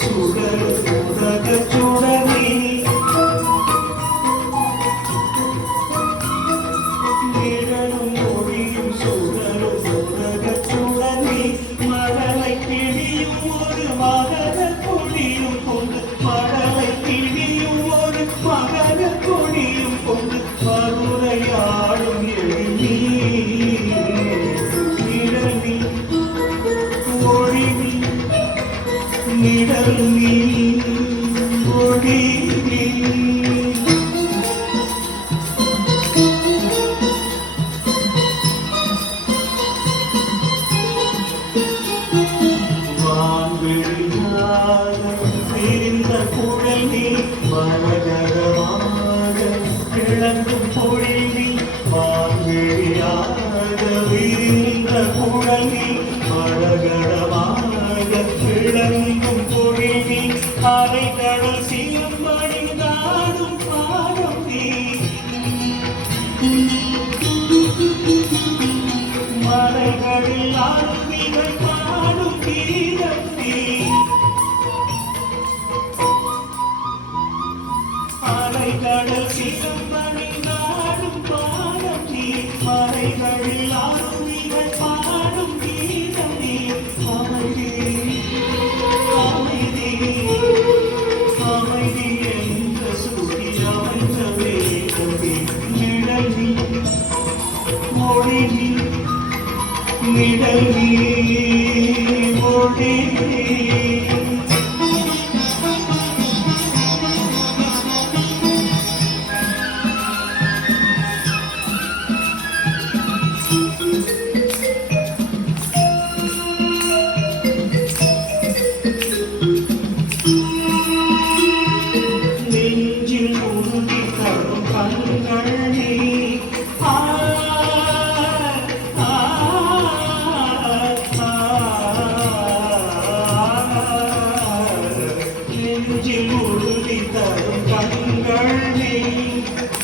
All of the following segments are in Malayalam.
സുഖ നിഴലിൽ ഒടിയിൽ തിരിഞ്ഞ കുഴൽ വളരമാണ് കിഴങ്ങും പൊഴി அவை கடல் நெஞ்சில் உந்தி தரும் கண்கள் நீ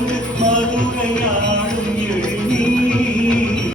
மது